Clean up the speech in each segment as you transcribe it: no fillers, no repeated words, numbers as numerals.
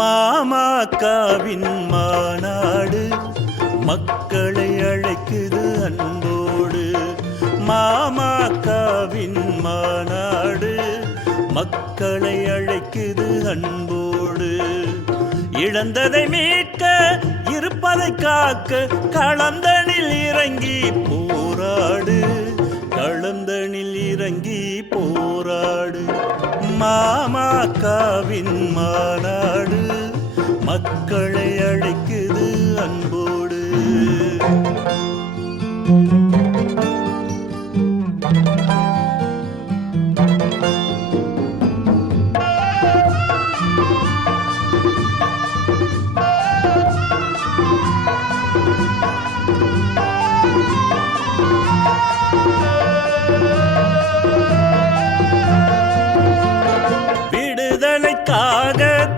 மாமாக்காவின் மாநாடு மக்களை அழைக்குது அன்போடு. மாமாக்காவின் மாநாடு மக்களை அழைக்குது அன்போடு. இழந்ததை மீட்க இருப்பதை காக்க களந்தனில் இறங்கி போராடு, களந்தனில் இறங்கி போராடு. மாமாக்காவின் மாநாடு மக்களை அழைக்குது அன்போடு.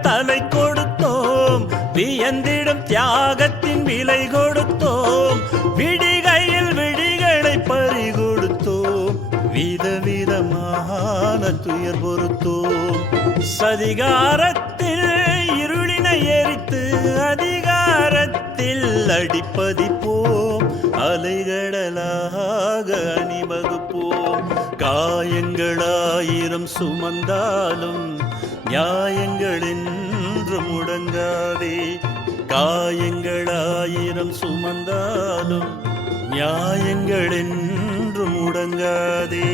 தலை கொடுத்தோம், வியந்திடும் தியாகத்தின் விலை கொடுத்தோம். விடிகையில் விழிகளை பறி கொடுத்தோம், விதவிதமான துயர் பொறுத்தோம். சதிகாரத்தில் இருளினை எரித்து அதிகாரத்தில் அடிப்பதிப்போம், அலைகடலாக அணிவகுப்போம். காயங்களாயிரம் சுமந்தாலும் நியாயங்கள் என்று முடங்காதே, காயங்களாயிரம் சுமந்தாலும் நியாயங்கள் என்று முடங்காதே.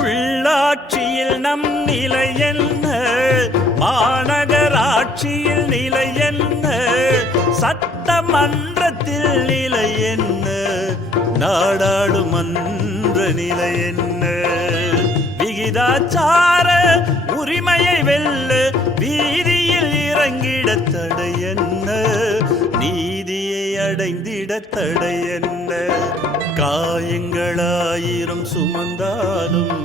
உள்ளாட்சியில் நம் நிலை என்ன, மாநகராட்சியில் நிலை என்ன, சட்டமன்றத்தில் நிலை என்ன, நாடாளுமன்ற நிலை என்ன. விகிதாச்சார உரிமையை வெல்ல வீதியில் இறங்கிட தடை என்ன, நீதியை அடைந்திட தடை என்ன. காயங்களாயிரம் சுமந்தாலும்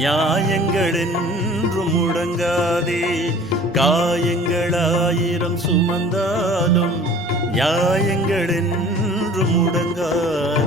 நியாயங்கள் என்று முடங்காதே, காயங்களாயிரம் சுமந்தாலும் நியாயங்கள் என்று முடங்காதே.